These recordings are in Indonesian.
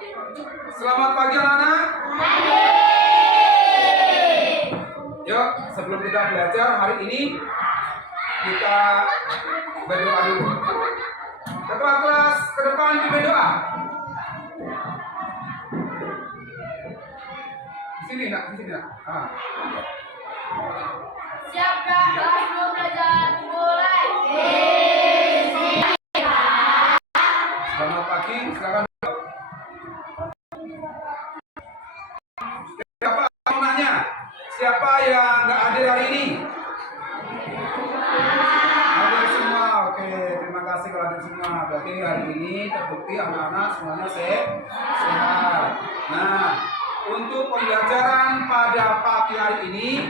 Selamat pagi anak-anak. Yuk, sebelum kita belajar hari ini, kita berdoa dulu. Ketua kelas ke depan pimpin doa. Di sini nak, di sini nak. Siap dah, kelas mau belajar mulai. Selamat pagi, silakan. Siapa mau nanya? Siapa yang nggak hadir hari ini? Hadir semua, oke. Terima kasih kalau hadir semua. Berarti hari ini terbukti anak-anak semuanya sehat. Nah, untuk pembelajaran pada pagi hari ini,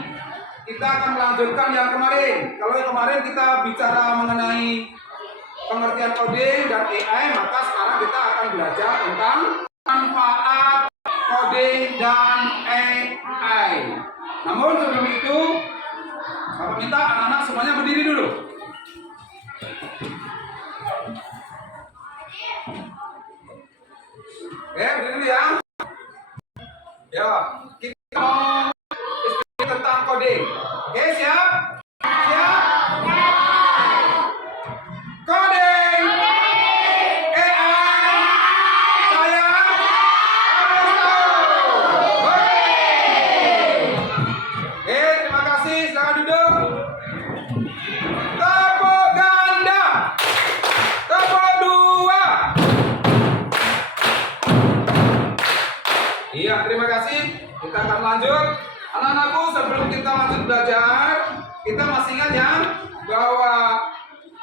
kita akan melanjutkan yang kemarin. Kalau yang kemarin kita bicara mengenai pengertian coding dan AI, maka sekarang kita akan belajar tentang manfaat coding dan AI. Namun sebelum itu, Bapak minta anak-anak semuanya berdiri dulu. Oke, berdiri dulu ya. Ya, kita mau diskusi tentang coding. Oke, siap? Siap? Coding! AI! Saya harus tahu! Oke, terima kasih. Silakan duduk. Tepuk ganda. Tepuk dua. Iya, terima kasih. Kita akan lanjut. Anak-anakku, sebelum kita lanjut belajar, kita masih ingat ya bahwa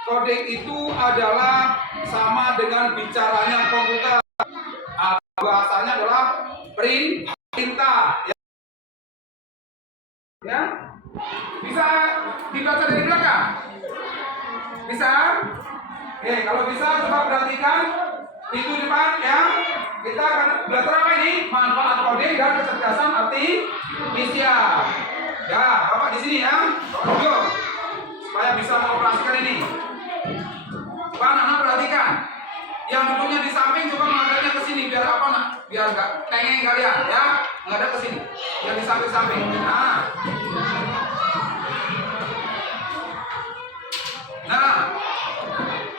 coding itu adalah sama dengan bicaranya komputer. Bahasanya adalah perintah. Ya, bisa dibaca dari belakang? Bisa? Oke, kalau bisa coba perhatikan itu depan ya. Kita akan belajar apa ini? Manfaat coding dan kecerdasan artifisial. Ya, Bapak di sini ya. Bapak duduk supaya bisa mengoperasikan ini. Coba anak-anak perhatikan. Yang duduknya di samping coba menghadapnya ke sini biar apa nak? Biar enggak tengeng kalian ya. Menghadap ke sini. Yang di samping-samping. Nah,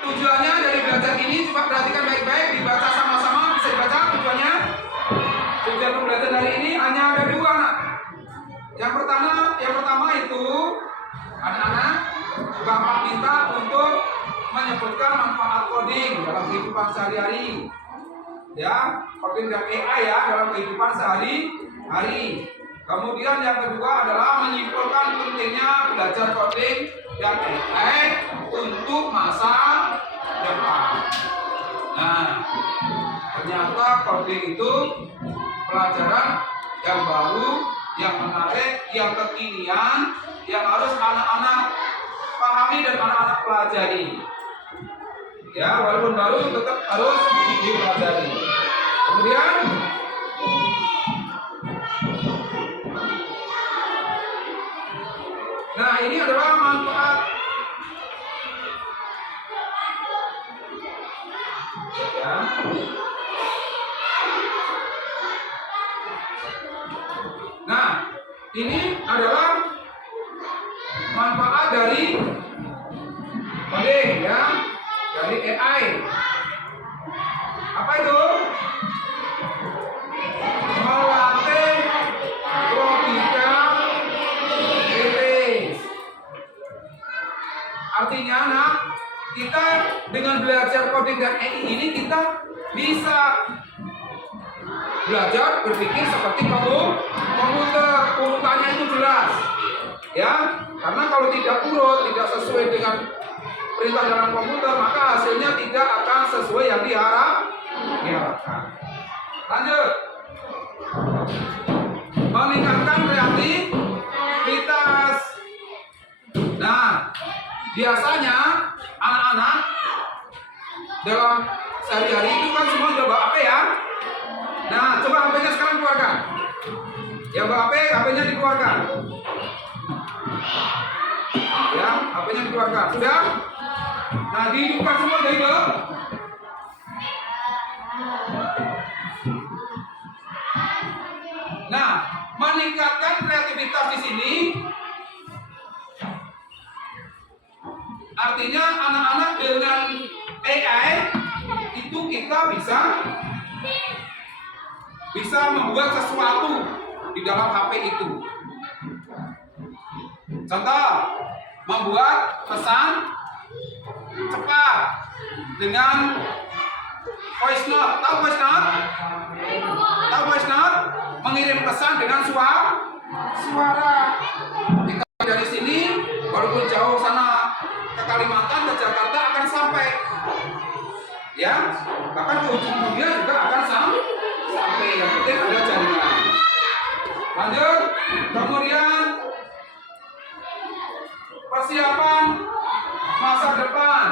tujuannya dari belajar ini coba perhatikan baik-baik, dibaca sama-sama, bisa dibaca tujuannya. Tujuan pembelajaran hari ini hanya ada dua nak. Yang pertama itu anak-anak Bapak minta untuk menyebutkan manfaat coding dalam kehidupan sehari-hari. Ya, coding dan AI ya dalam kehidupan sehari-hari. Kemudian yang kedua adalah menyimpulkan pentingnya belajar coding dan AI untuk masa depan. Nah, ternyata coding itu pelajaran yang baru, yang menarik, yang kekinian, yang harus anak-anak pahami dan anak-anak pelajari. Ya, walaupun baru tetap harus dipelajari. Kemudian nah, ini adalah manfaat ya. Nah, ini adalah manfaat dari coding ya, dari AI. Apa itu? Melatih logika kritis. Artinya anak, kita dengan belajar coding dan AI ini kita bisa belajar berpikir seperti komputer, urutannya itu jelas. Ya, karena kalau tidak urut, tidak sesuai dengan perintah dalam komputer, maka hasilnya tidak akan sesuai yang diharapkan. Lanjut. Meningkatkan kreativitas. Nah, biasanya anak-anak dalam sehari-hari itu kan semua udah bawa HP ya. Nah, coba HP-nya sekarang keluarkan. Yang bawa HP, HP-nya dikeluarkan. Ya, HP-nya dikeluarkan. Sudah? Nah, dihidupkan semua, udah hidup. Nah, meningkatkan kreativitas di sini artinya anak-anak dengan AI itu kita bisa membuat sesuatu di dalam HP itu. Contoh, membuat pesan cepat dengan voice note. Tahu voice note? Tahu voice note? Mengirim pesan dengan suara. Kita dari sini, walaupun jauh sana ke Kalimantan, ke Jakarta akan sampai. Ya, bahkan ke ujung dunia juga akan sampai. Yang penting ada jaringan. Lanjut, kemudian persiapan masa depan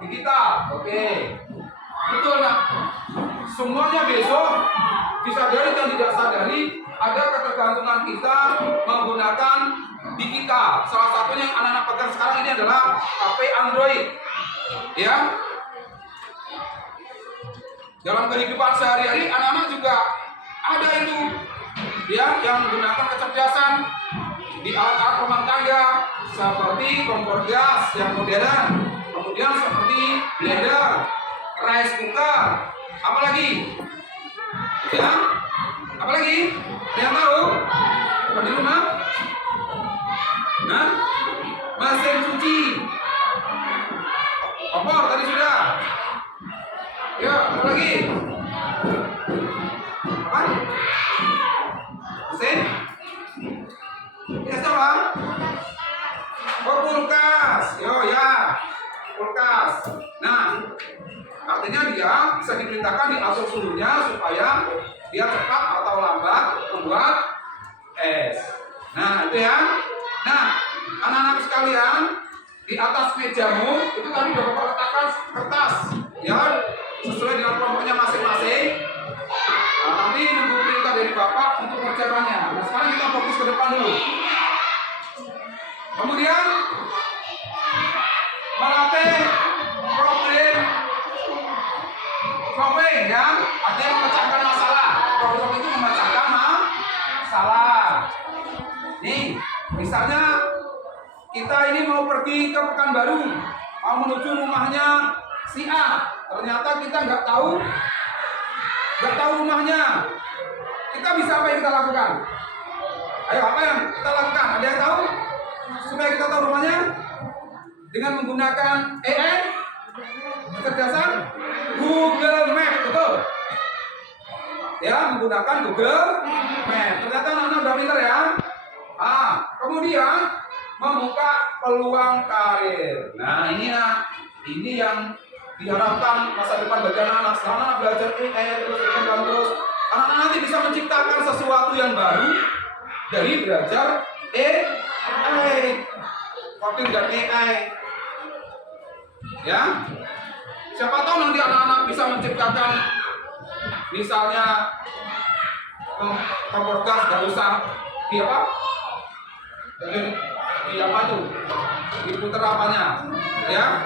digital. Oke, betul nak. Semuanya besok disadari dan tidak sadari ada ketergantungan kita menggunakan digital. Salah satunya yang anak-anak pegang sekarang ini adalah HP Android. Ya, dalam kehidupan sehari-hari anak-anak juga ada itu, ya, yang menggunakan kecerdasan di alat-alat rumah tangga seperti kompor gas yang modern, kemudian seperti blender, rice cooker, apalagi, ya, apalagi, ada yang tahu? Apa di rumah? Nah, mesin cuci, kompor tadi sudah. Ya, apa lagi? Apa? Mesin? Ya, apa? Oh, kulkas. Yo, ya. Kulkas. Nah, artinya dia bisa diperintahkan diatur suhunya supaya dia cepat atau lambat membuat es. Nah, itu ya. Nah, anak-anak sekalian, di atas mejamu itu tadi udah Bapak letakkan kertas, ya, sesuai dengan kelompoknya masing-masing. Nah, nanti nunggu perintah dari Bapak untuk mengerjakannya. Nah, sekarang kita fokus ke depan dulu. Kemudian melatih problem solving, ya, artinya memecahkan masalah. Problem itu memecahkan masalah. Nih, misalnya kita ini mau pergi ke Pekanbaru, mau menuju rumahnya si A. Ternyata kita nggak tahu rumahnya. Kita bisa apa yang kita lakukan? Ayo, apa yang kita lakukan? Ada yang tahu? Supaya kita tahu rumahnya dengan menggunakan AI, kecerdasan Google Map, betul? Ya, menggunakan Google Map. Ternyata anak-anak udah pintar ya. Kemudian membuka peluang karir. Nah, ini yang diharapkan masa depan bagi anak-anak. Setelah anak belajar AI terus, anak-anak nanti bisa menciptakan sesuatu yang baru dari belajar AI, coding dan AI. Ya, siapa tahu nanti anak-anak bisa menciptakan, misalnya kompor gas nggak usah di apa? Di apa tuh? Diputer apanya? Ya,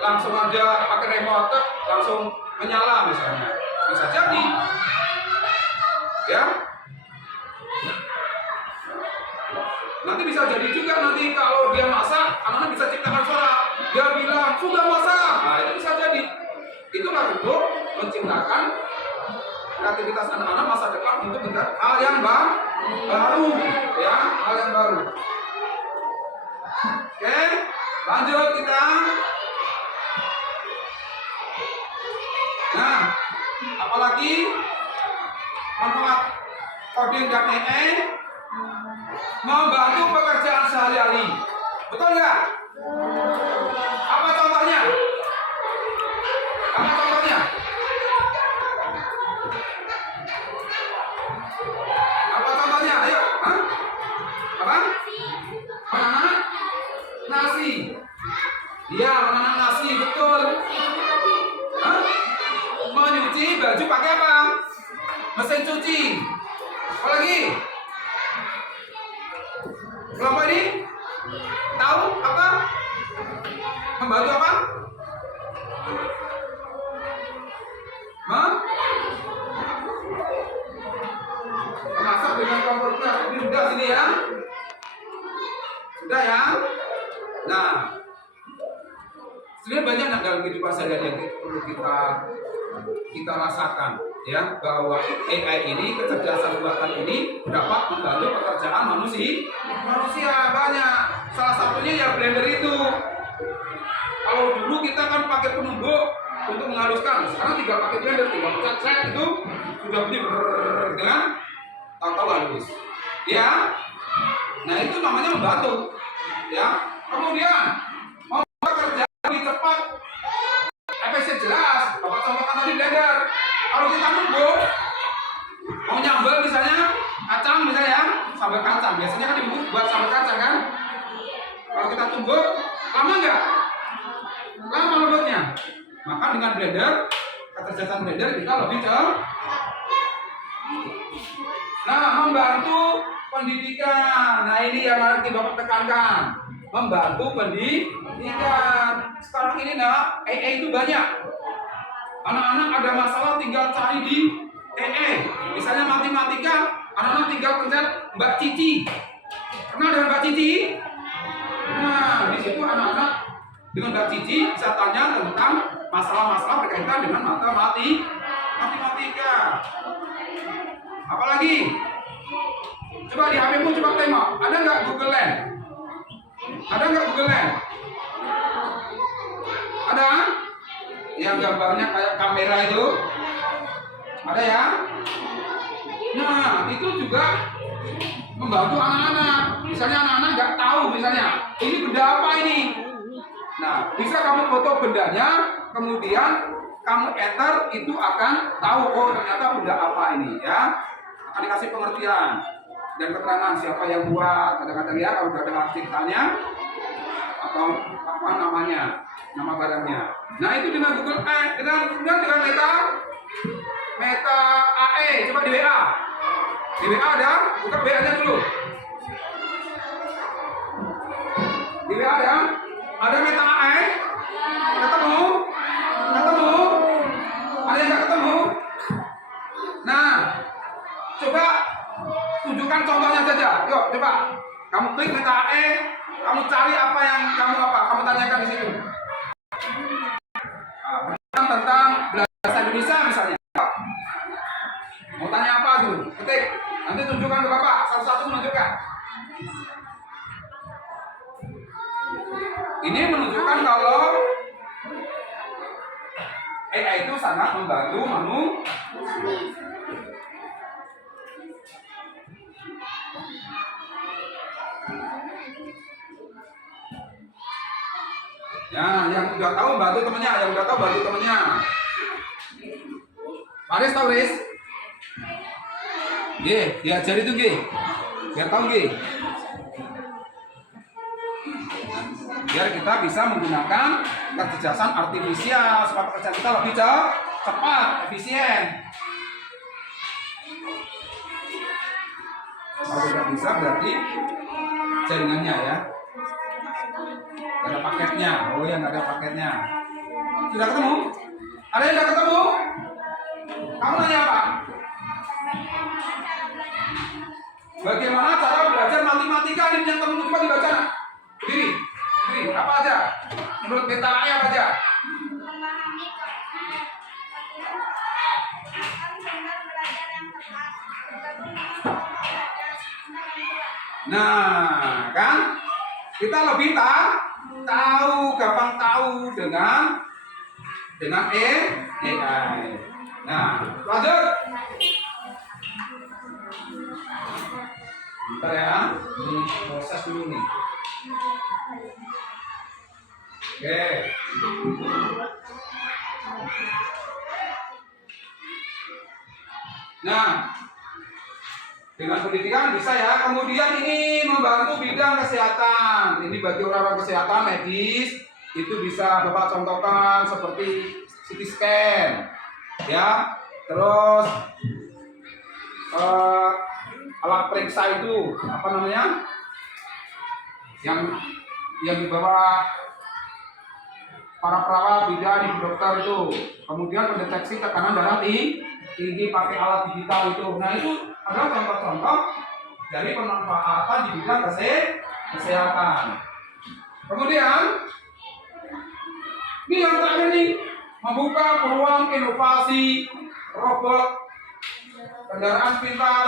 langsung aja pakai remote, langsung menyala misalnya. Bisa jadi, ya. Nanti bisa jadi juga nanti kalau dia masak, anak-anak bisa ciptakan suara. Dia bilang sudah masak. Nah, itu bisa jadi. Itulah untuk menciptakan kreativitas anak-anak masa depan untuk menjadi hal yang baru, ya, hal yang baru. Oke, lanjut kita. Nah, apalagi manfaat coding dan AI membantu pekerjaan sehari-hari. Betul nggak? Apa contohnya? Apa contohnya? Apa contohnya? Ayo, apa? Menanam nasi. Iya, menanam nasi, betul. Menyuci baju pakai apa? Mesin cuci. Apa lagi? Kelompok ini tahu apa? Membantu apa? ya? Nah, sebenarnya banyak dalam kehidupan sehari-hari yang perlu kita rasakan, ya, bahwa AI ini, kecerdasan buatan ini dapat membantu pekerjaan manusia banyak. Salah satunya ya blender itu. Kalau dulu kita kan pakai penumbuk untuk menghaluskan, sekarang tinggal pakai blender, tinggal pencet itu sudah bunyi dengan tahu halus, ya. Nah itu namanya membantu, ya. Kemudian mau kerja lebih cepat, efisien jelas. Bapak contohkan tadi blender. Kalau kita numbuk, mau nyambel misalnya kacang misalnya, sambal kacang biasanya kan dibuat buat sambal kacang kan. Kalau kita tumbuk, lama nggak? Lama lembutnya. Maka dengan blender, kecerdasan blender kita lebih cepat. Nah, membantu pendidikan. Nah, ini yang nanti Bapak tekankan. Membantu pendidikan. Sekarang ini AI itu banyak. Anak-anak ada masalah tinggal cari di AI. Misalnya matematika, anak-anak tinggal pencet Mbak Cici. Kenal dengan Mbak Cici? Nah, di situ anak-anak dengan Mbak Cici bisa tanya tentang masalah-masalah berkaitan dengan matematika. Apalagi? Coba di HP-mu coba tengok, ada nggak Google Lens? Ada nggak Google Lens? Ada? Yang gambarnya kayak kamera itu? Ada ya? Nah, itu juga membantu anak-anak. Misalnya anak-anak nggak tahu, misalnya ini benda apa ini? Nah, bisa kamu foto bendanya, kemudian kamu enter, itu akan tahu, oh ternyata benda apa ini, ya. Akan dikasih pengertian dan keterangan siapa yang buat, kadang-kadang ya kalau ada hak ciptanya atau apa namanya, nama barangnya. Nah itu dengan Google dengan Meta AE, coba di WA. Di WA ada, buka WA-nya dulu. Di WA ada Meta AE, ketemu, ada yang nggak ketemu. Nah, coba tunjukkan contohnya saja. Yuk, coba. Kamu klik Meta AE, kamu cari apa yang kamu tanyakan di situ. Tentang bahasa Indonesia misalnya. Mau tanya apa dulu? Ketik. Nanti tunjukkan ke Bapak, satu-satu menunjukkan. Ini menunjukkan kalau AI itu sangat membantu manusia. Ya, yang udah tahu bantu temennya, Paris tahu Riz? G, diajari itu G. Biar tahu G. Biar kita bisa menggunakan kecerdasan artifisial supaya pekerjaan kita lebih cepat, efisien. Kalau tidak bisa berarti jaringannya ya. Ada paketnya. Oh ya, nggak ada paketnya. Sudah ketemu? Ada yang nggak ketemu? Kamu nanya apa? Bagaimana cara belajar matematika? Ini yang teman coba dibaca. Berdiri. Apa aja? Menurut Meta AE apa aja? Nah, kan? Kita lebih gampang tahu dengan AI. Nah, lanjut. Bentar ya, ini proses dulu nih. Oke. Nah, dengan pendidikan bisa ya. Kemudian ini membantu bidang kesehatan. Ini bagi orang-orang kesehatan medis itu bisa Bapak contohkan seperti CT scan, ya. Terus alat periksa itu apa namanya? Yang dibawa para perawat, bidan, ibu dokter itu. Kemudian mendeteksi tekanan darah tinggi pakai alat digital itu. Nah itu adalah contoh-contoh dari pemanfaatan di bidang kesehatan. Kemudian ini yang terakhir nih, membuka peluang inovasi robot, kendaraan pintar,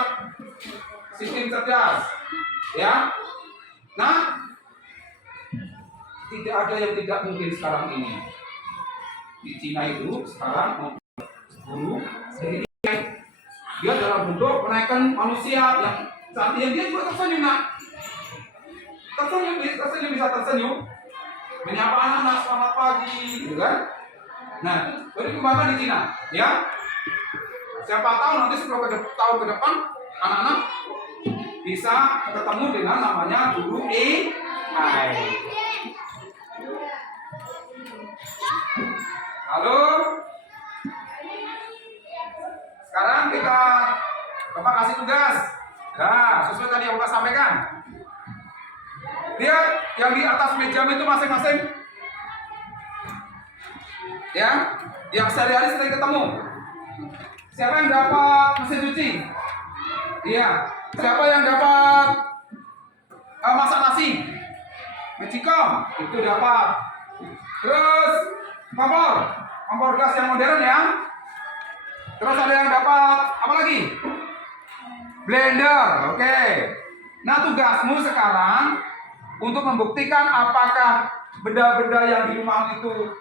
sistem cerdas, ya. Nah, tidak ada yang tidak mungkin sekarang ini. Di Cina itu sekarang guru dari dia dalam bentuk menaikkan manusia yang saat ini dia juga tersenyum, nak. Tersenyum bisa tersenyum, menyapa anak-anak selamat pagi, gitu kan? Nah, itu dikembangkan di Cina, ya. Siapa tahu nanti 10 tahun ke depan anak-anak bisa ketemu dengan namanya guru AI. Lalu sekarang Bapak kasih tugas. Nah, sesuai tadi yang Bapak sampaikan. Lihat yang di atas meja itu masing-masing, ya, yang sehari-hari sering ketemu. Siapa yang dapat mesin cuci? Iya. Siapa yang dapat masak nasi? Magicom itu dapat. Terus kompor gas yang modern, ya. Terus ada yang dapat apa lagi? Blender. Oke. Nah, tugasmu sekarang untuk membuktikan apakah benda-benda yang di rumah itu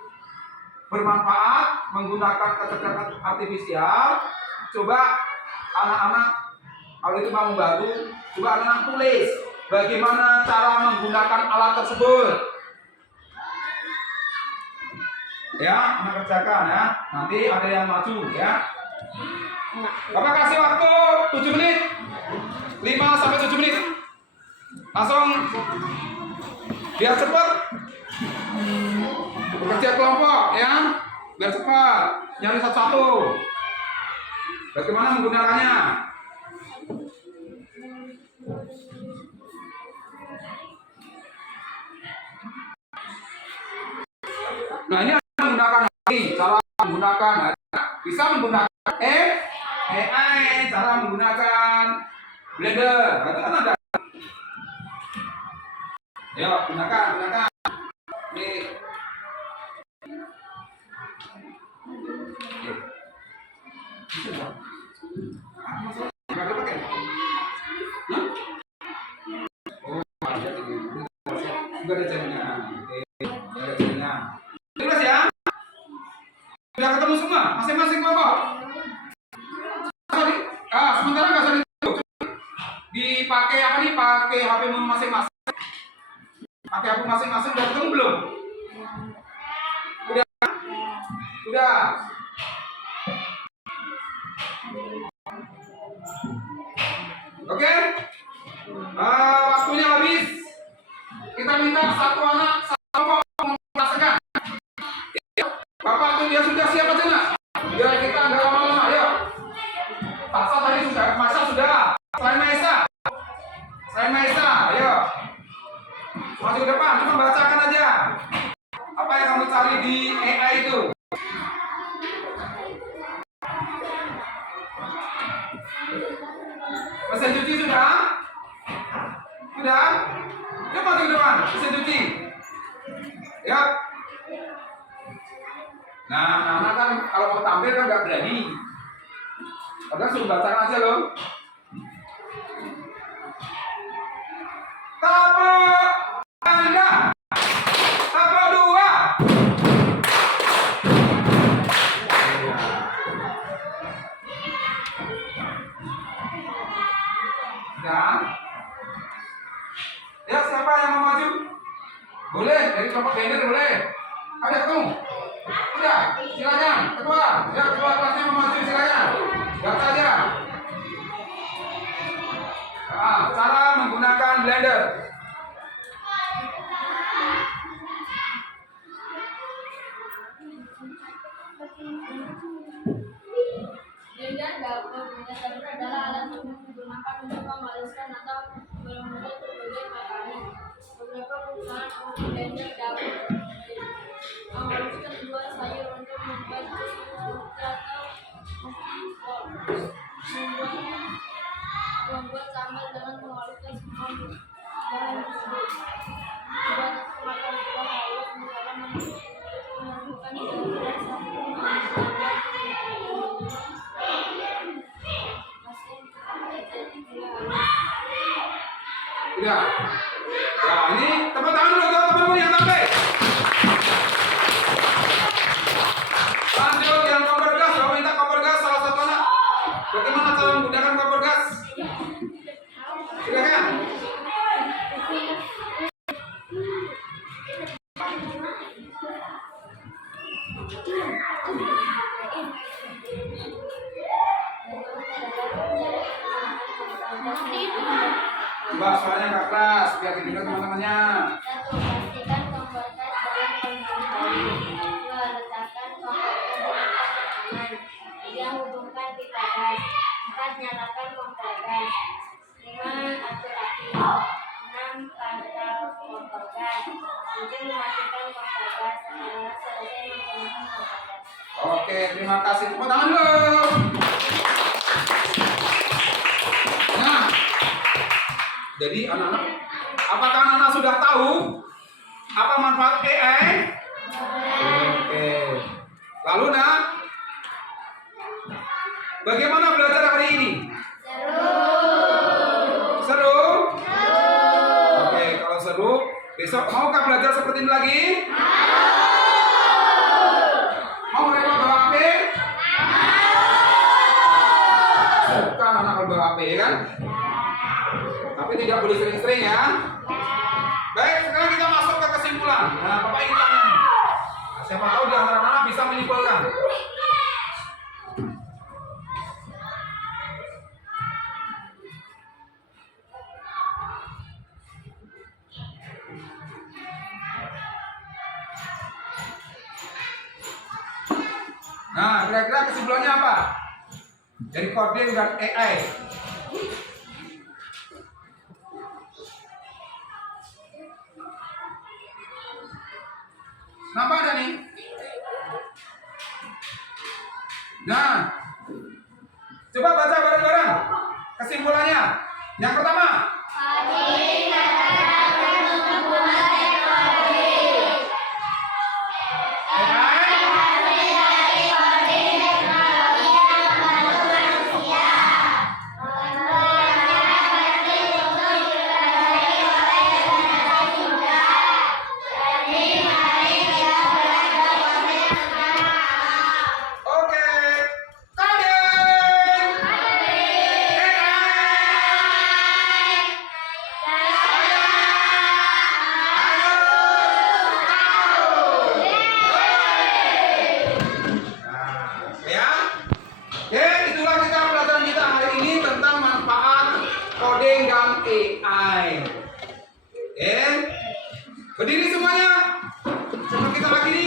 bermanfaat menggunakan kecerdasan artifisial. Coba anak-anak, kalau itu mau membantu, coba anak-anak tulis bagaimana cara menggunakan alat tersebut. Ya, anak kerjakan, ya. Nanti ada yang maju, ya. Bapak kasih waktu 7 menit, 5 sampai 7 menit. Langsung biar cepat. Bekerja kelompok, ya, biar cepat. Nyari satu-satu. Bagaimana menggunakannya? Nah, ini menggunakan cara menggunakan, bisa menggunakan AI, cara menggunakan Blender. Itu kan ada. Ya, gunakan. Nih. Nggak pakai? Oh, ada ini. Juga ada jaringan. Ada jaringan. Jelas, ya? Sudah ketemu semua, masing-masing kelompok. Sementara nggak usah dipakai apa nih? Pakai HP masing-masing. Pakai HP masing-masing udah ketemu belum? Udah. Oke? Waktunya habis. Kita minta satu anak satu kelompok mengatakan. Bapak tuh dia sudah siap aja nggak? Ya kita nggak lama-lama, ayo. Pasal tadi sudah, masa sudah. Selain Maisa, ayo. Maju ke depan, cuma bacakan aja. Apa yang kamu cari di AI itu? Mesin cuci sudah? Sudah? Yuk maju ke depan, mesin cuci. Ya. Nah, anak kan kalau mau tampil kan nggak berani. Padahal suruh bacakan aja loh. Tapak Anda. Tapak 2. Dan ya, siapa yang mau maju? Boleh, dari kelompok Blender boleh. Ada ketemu? Sudah, silakan. Ketua, ya ketua kelasnya mau maju, silakan. Baca aja. Cara menggunakan Blender. Blender adalah alat yang digunakan untuk menghaluskan atau membuat berbagai makanan. Beberapa penggunaan blender dapat menghaluskan buah sayur untuk membuat jus atau membuat sambal dengan menghaluskan semua bahan tersebut. Sudah. Ya, ini tepuk tangan dulu untuk teman-teman yang sampai. Lanjut yang kompor gas, saya minta kompor gas salah satu anak. Bagaimana cara menggunakan kompor gas? Silakan. Coba suaranya nggak keras biar didengar teman-temannya. 1. Pastikan kompor gas dalam kondisi baik. 2. Letakkan kompor gas di tempat yang aman. 3. Hubungkan pipa gas. 4. Nyalakan kompor gas. 5. Atur api. 6. Pantau kompor gas. 7. Matikan kompor gas setelah selesai menggunakan kompor gas. Oke, terima kasih. Tepuk tangan dulu. Nah, jadi anak-anak, apakah anak-anak sudah tahu apa manfaat AI? Oke. Lalu nak, bagaimana belajar hari ini? Seru? Oke, kalau seru, besok maukah belajar seperti ini lagi? Mau mereka bawa HP? Suka anak bawa HP kan? Tapi tidak boleh sering-sering ya. Baik, sekarang kita masuk ke kesimpulan. Nah, Bapak ingin tanya nih. Nah, siapa tahu di antara anak bisa menyimpulkan. Nah, kira-kira kesimpulannya apa? Dari coding dan AI. Kenapa ada nih? Nah, coba baca bareng-bareng kesimpulannya. Yang pertama, oke, coding, ya. Oke, itulah kita pelajaran kita hari ini tentang manfaat coding dan AI. Oke, berdiri semuanya. Coba kita lagi.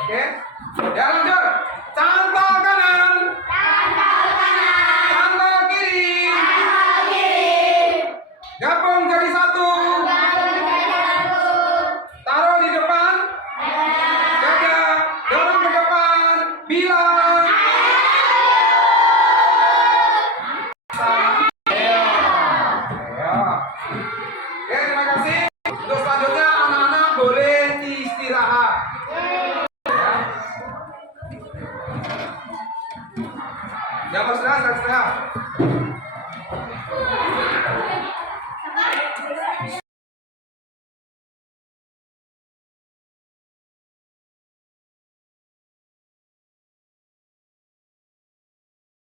Oke, ya lanjut. Contoh kanan, contoh kiri, gabung jadi satu, taruh di depan, jaga, dorong ke depan, bilang. Ayo. Oke, terima kasih. Untuk selanjutnya anak-anak boleh istirahat. Ya, berserah.